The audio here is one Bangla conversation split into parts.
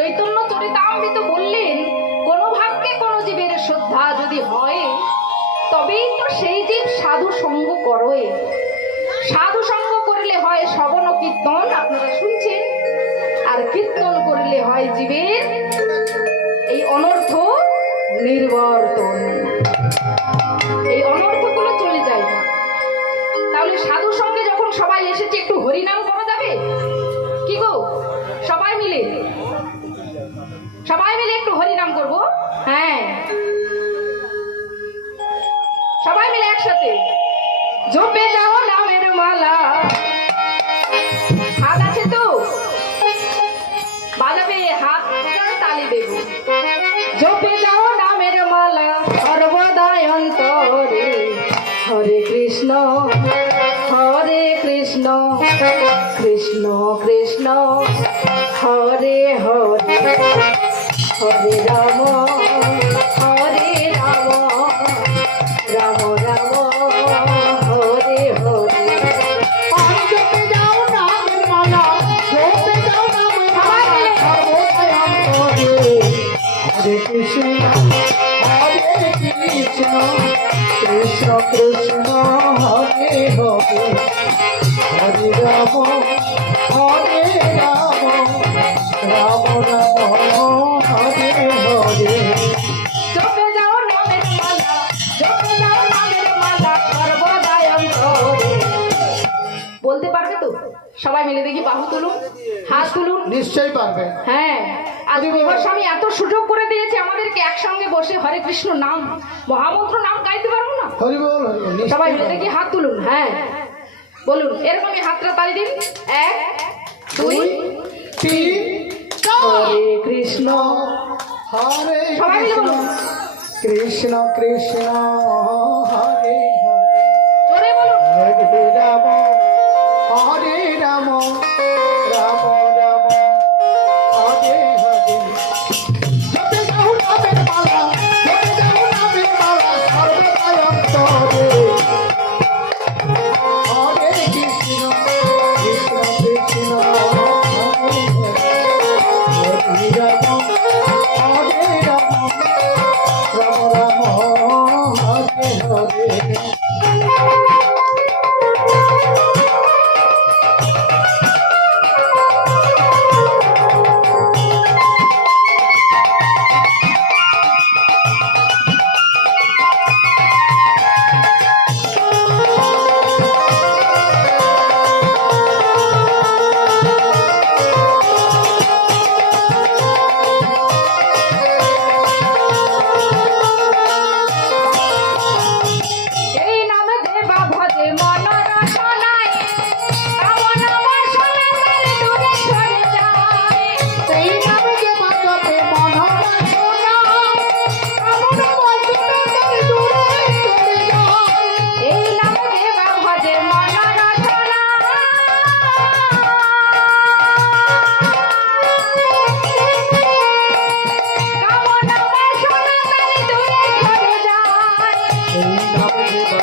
চৈতন্য চরিতামৃত বললেন, কোনো ভাগ্যে কোন জীবের শ্রদ্ধা যদি হয়, তবেই তো সেই জীব সাধু সঙ্গ করয়ে সাধু সঙ্গ করলে হয় ও কীর্তন, আপনারা শুনছেন? আর কীর্তন করলে হয় জীবের এই অনর্থ নির্বর্তন। এই অনর্থগুলো চলে যায় না। তাহলে সাধু সঙ্গে যখন সবাই এসেছে, একটু হরিনাম করা যাবে? হাত তালি দেব। জপে যাও নামের মালা সর্বদাই অন্তরে হরে কৃষ্ণ হরে কৃষ্ণ কৃষ্ণ কৃষ্ণ। হরে হরে হরে রাম। হরে কৃষ্ণ হরে কৃষ্ণ কৃষ্ণ কৃষ্ণ হরে হরে হরে রাম হরে রাম রাম রাম বলতে পারবে তো? সবাই মিলে দেখি বাহু তুলুন হাত তুলুন। নিশ্চয়ই পারবে। হ্যাঁ। আজ স্বামী এত সুযোগ করে দিয়েছে আমাদেরকে একসঙ্গে বসে হরে কৃষ্ণ নাম মহামন্ত্র নাম গাইতে পারব না? সবাই মিলে দেখি হাত তুলুন হ্যাঁ। বলুন এরকমই হাতটা তালি দিন। এক দুই তিন। হরে কৃষ্ণ। হরে সবাই মিলে বলুন। কৃষ্ণ কৃষ্ণ হরে হরে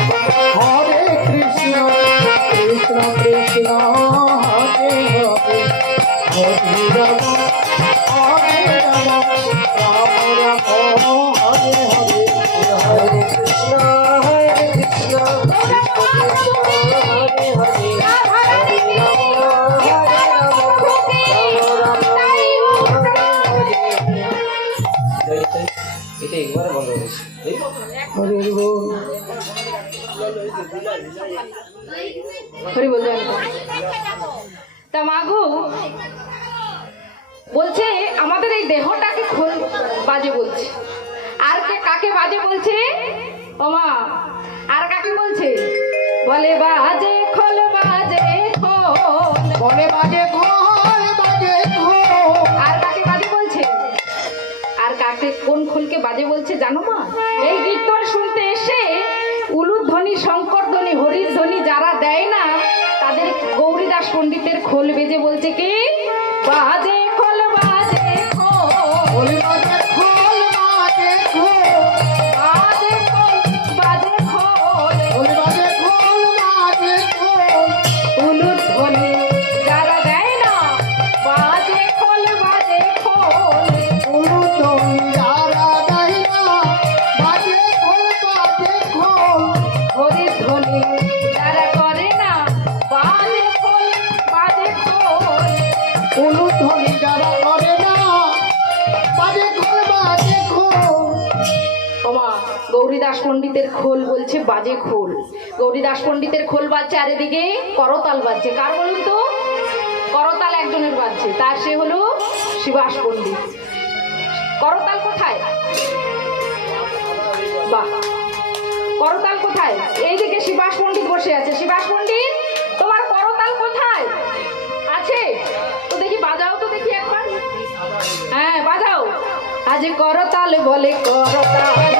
কৃষ্ণ হরি বল তা মাগু বলছে আমাদের এই দেহটাকে খোল বাজে বলছে। আর কে কাকে বাজে বলছে? ও মা আর কাকে বলছে? বলে বাজে খোল বাজে খোল। বলে বাজে খোল আর কাকে বাজে বলছে? আর কাকে কোন খোলকে বাজে বলছে জানো মা? এই কীর্তন শুনতে এসে উলুধ্বনি শঙ্কর ঘড়ির ধ্বনি যারা দেয় না তাদের গৌরীদাস পণ্ডিতের খোল বেজে বলছে কি? বাজে পণ্ডিতের খোল বলছে, বাজে খোল। গৌরীদাস পণ্ডিতের খোল বাজছে, আর এদিকে করতাল বাজছে। কার বলুন তো? করতাল একজনের বাজছে। তার সে হলো শিবাস পণ্ডিত। করতাল কোথায়? বাহ। করতাল কোথায়? এইদিকে শিবাস পণ্ডিত বসে আছে। শিবাস পণ্ডিত, তোমার করতাল কোথায়? আছে? তো দেখি বাজাও তো দেখি একবার। হ্যাঁ বাজাও। আজ করতাল বলে করতাল।